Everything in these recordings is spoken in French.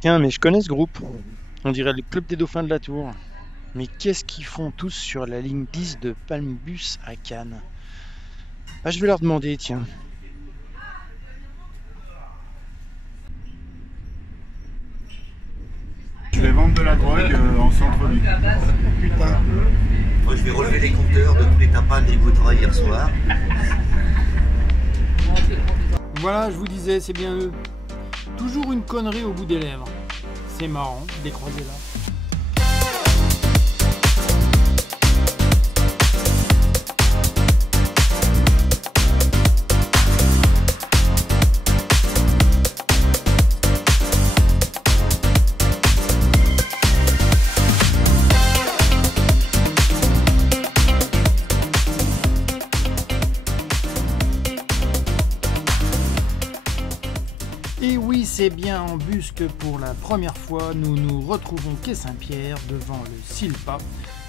Tiens, mais je connais ce groupe. On dirait le club des dauphins de la Tour. Mais qu'est-ce qu'ils font tous sur la ligne 10 de Palmbus à Cannes? Ah, je vais leur demander, tiens. Je vais vendre de la drogue en centre-ville. Putain. Moi, je vais relever les compteurs de tous les tapas que j'ai vautrés hier soir. Voilà, je vous disais, c'est bien eux. Toujours une connerie au bout des lèvres. C'est marrant de les croiser là. Et oui, c'est bien en bus que pour la première fois, nous nous retrouvons quai Saint-Pierre devant le Silpa,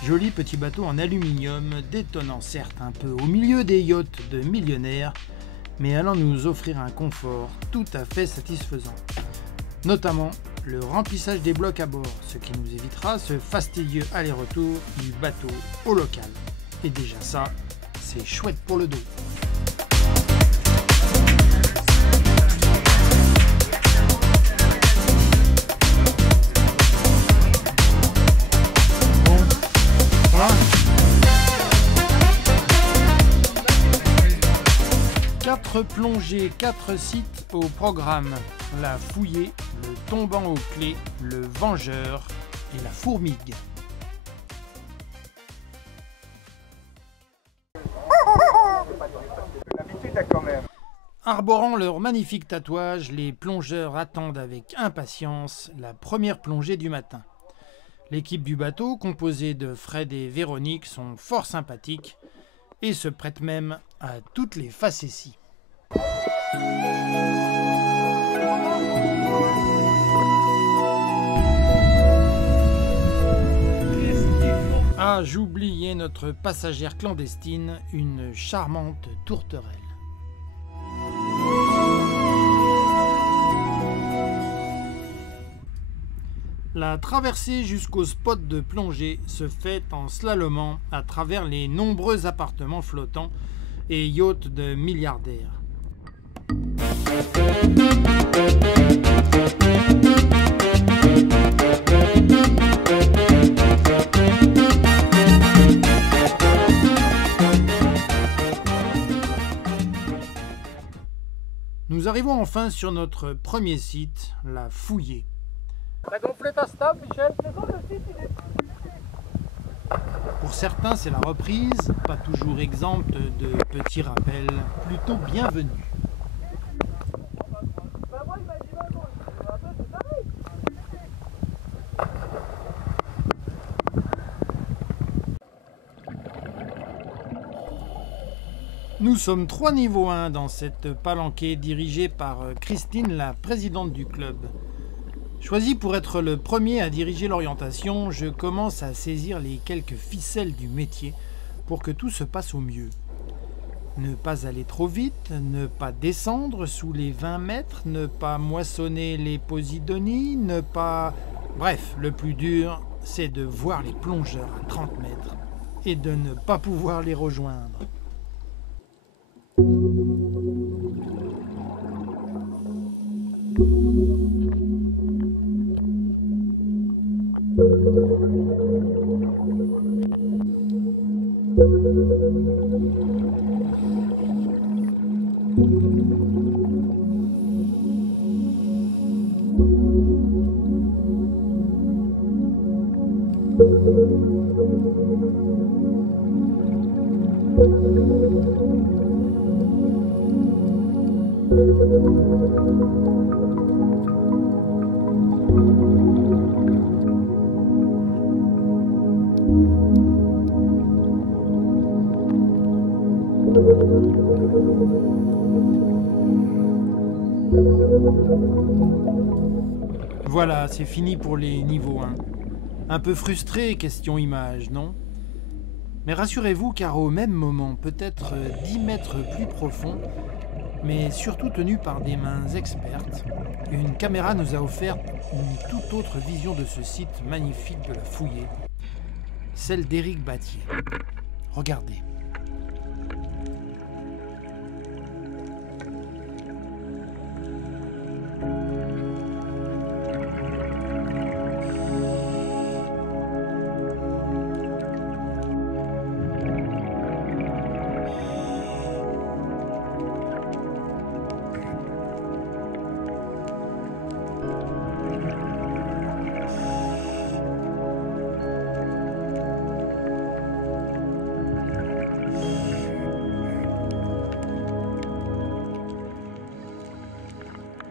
joli petit bateau en aluminium, détonnant certes un peu au milieu des yachts de millionnaires, mais allant nous offrir un confort tout à fait satisfaisant. Notamment le remplissage des blocs à bord, ce qui nous évitera ce fastidieux aller-retour du bateau au local. Et déjà ça, c'est chouette pour le dos. Quatre plongées, 4 sites au programme. La Fouillée, le Tombant aux Clés, le Vengeur et la Fourmigue. Arborant leurs magnifiques tatouages, les plongeurs attendent avec impatience la première plongée du matin. L'équipe du bateau, composée de Fred et Véronique, sont fort sympathiques et se prêtent même à toutes les facéties. Ah, j'oubliais notre passagère clandestine, une charmante tourterelle. La traversée jusqu'au spot de plongée se fait en slalomant à travers les nombreux appartements flottants et yachts de milliardaires. Nous arrivons enfin sur notre premier site, la Fouillée. T'as gonflé ta stab, Michel? Pour certains, c'est la reprise, pas toujours exempte de petits rappels, plutôt bienvenus. Nous sommes 3 niveaux 1 dans cette palanquée dirigée par Christine, la présidente du club. Choisi pour être le premier à diriger l'orientation, je commence à saisir les quelques ficelles du métier pour que tout se passe au mieux. Ne pas aller trop vite, ne pas descendre sous les 20 mètres, ne pas moissonner les posidonies, ne pas... Bref, le plus dur, c'est de voir les plongeurs à 30 mètres et de ne pas pouvoir les rejoindre. Voilà, c'est fini pour les niveaux 1. Un peu frustré, question image, non? Mais rassurez-vous, car au même moment, peut-être 10 mètres plus profond, mais surtout tenu par des mains expertes, une caméra nous a offert une toute autre vision de ce site magnifique de la Fouillée, celle d'Éric Battier. Regardez.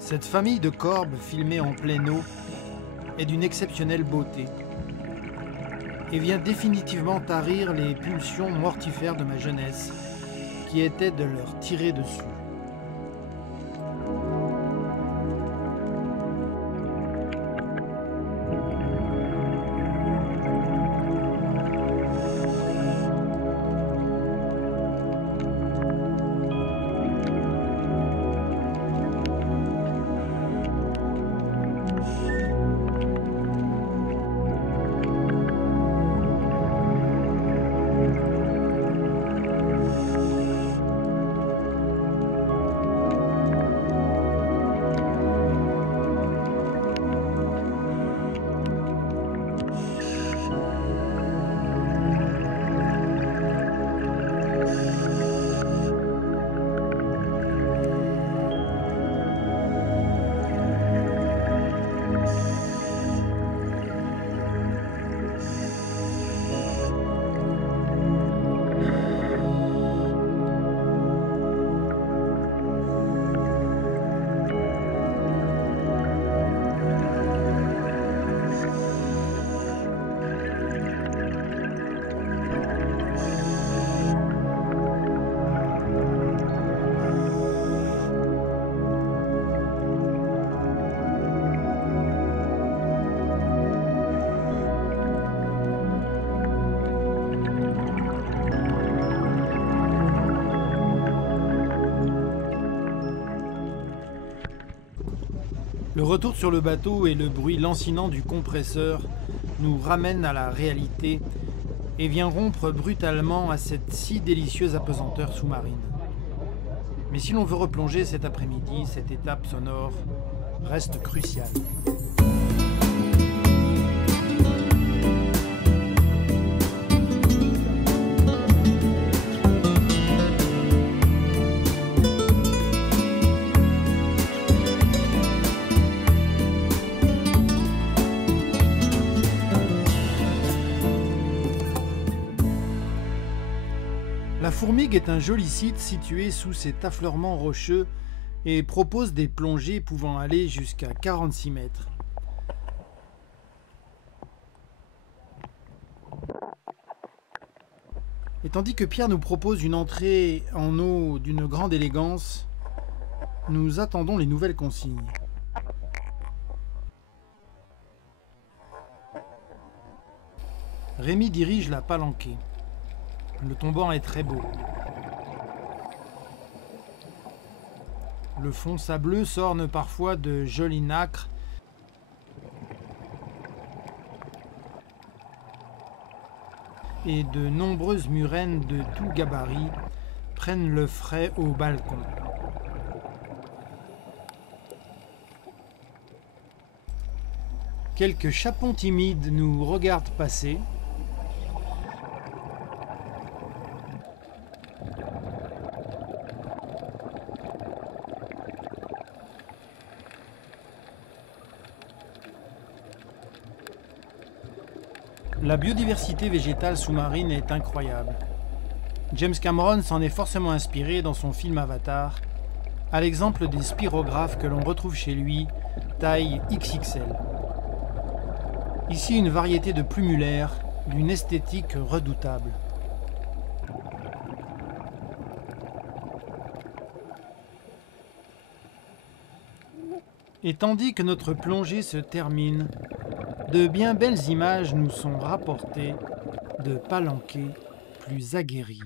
Cette famille de corbes filmée en pleine eau est d'une exceptionnelle beauté et vient définitivement tarir les pulsions mortifères de ma jeunesse qui étaient de leur tirer dessus. Le retour sur le bateau et le bruit lancinant du compresseur nous ramènent à la réalité et vient rompre brutalement à cette si délicieuse apesanteur sous-marine. Mais si l'on veut replonger cet après-midi, cette étape sonore reste cruciale. La Fourmigue est un joli site situé sous cet affleurement rocheux et propose des plongées pouvant aller jusqu'à 46 mètres. Et tandis que Pierre nous propose une entrée en eau d'une grande élégance, nous attendons les nouvelles consignes. Rémi dirige la palanquée. Le tombant est très beau. Le fond sableux s'orne parfois de jolis nacres et de nombreuses murènes de tout gabarit prennent le frais au balcon. Quelques chapons timides nous regardent passer. La biodiversité végétale sous-marine est incroyable. James Cameron s'en est forcément inspiré dans son film Avatar, à l'exemple des spirographes que l'on retrouve chez lui, taille XXL. Ici, une variété de plumulaires d'une esthétique redoutable. Et tandis que notre plongée se termine, de bien belles images nous sont rapportées de palanquées plus aguerries.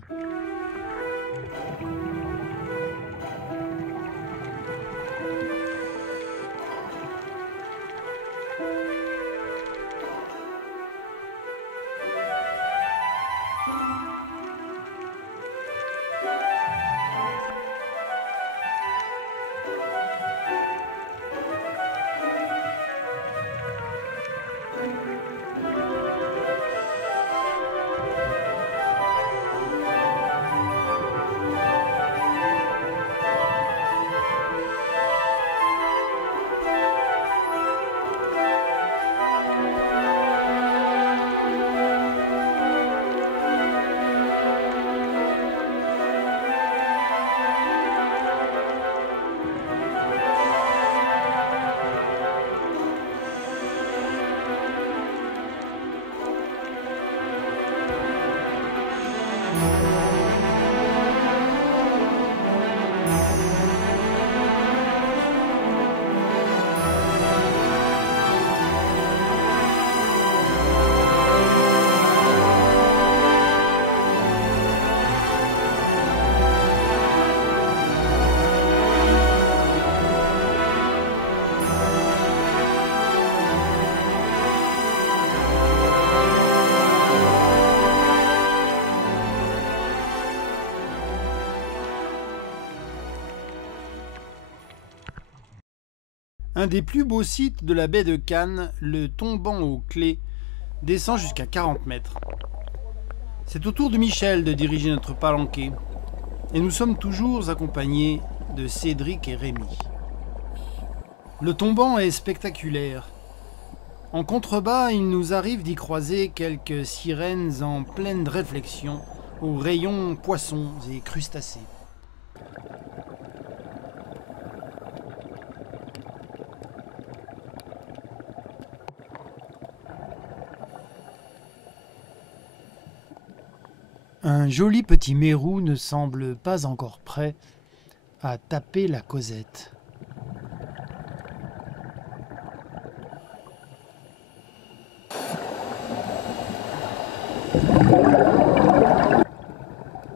Un des plus beaux sites de la baie de Cannes, le tombant aux clés, descend jusqu'à 40 mètres. C'est au tour de Michel de diriger notre palanquet, et nous sommes toujours accompagnés de Cédric et Rémi. Le tombant est spectaculaire. En contrebas, il nous arrive d'y croiser quelques sirènes en pleine réflexion aux rayons poissons et crustacés. Un joli petit mérou ne semble pas encore prêt à taper la causette.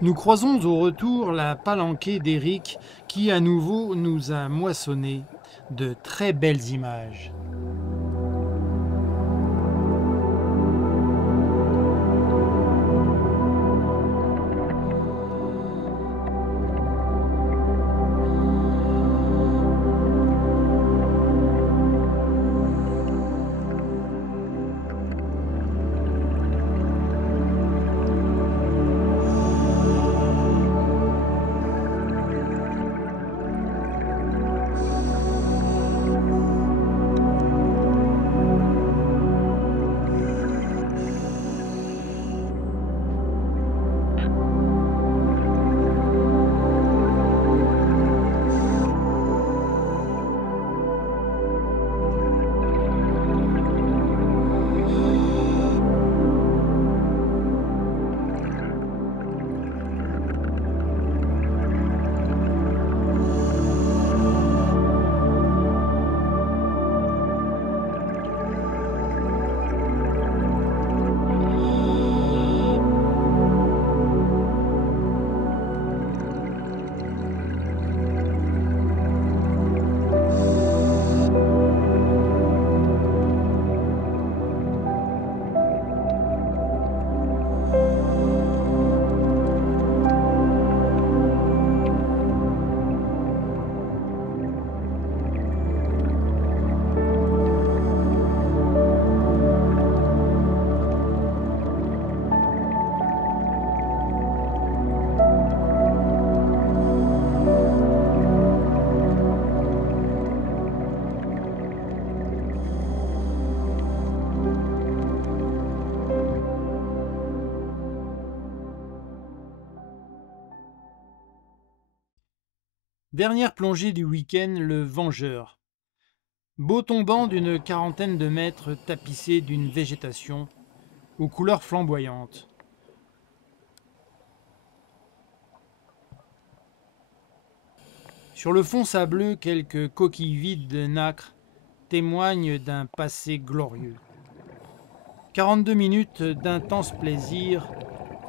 Nous croisons au retour la palanquée d'Éric qui à nouveau nous a moissonné de très belles images. Dernière plongée du week-end, le Vengeur. Beau tombant d'une quarantaine de mètres tapissé d'une végétation aux couleurs flamboyantes. Sur le fond sableux, quelques coquilles vides de nacre témoignent d'un passé glorieux. 42 minutes d'intense plaisir,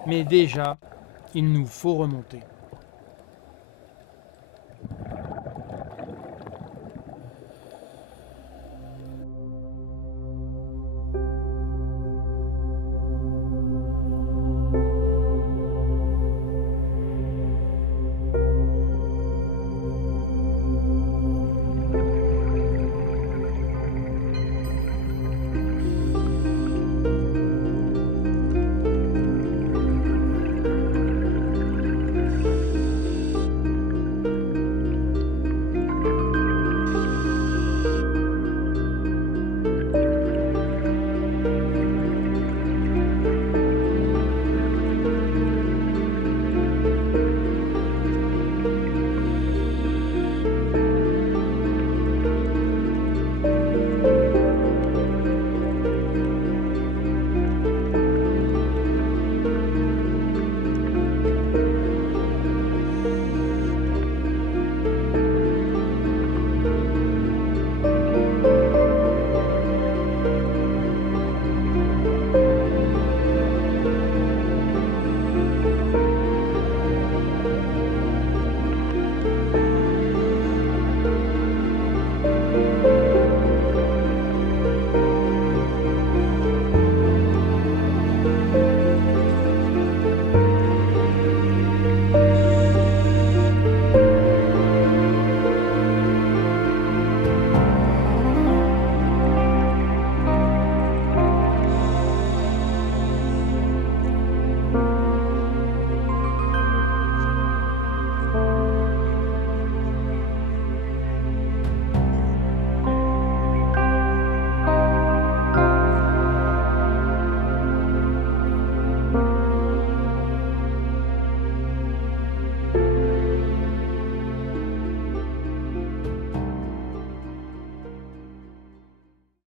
mais déjà, il nous faut remonter.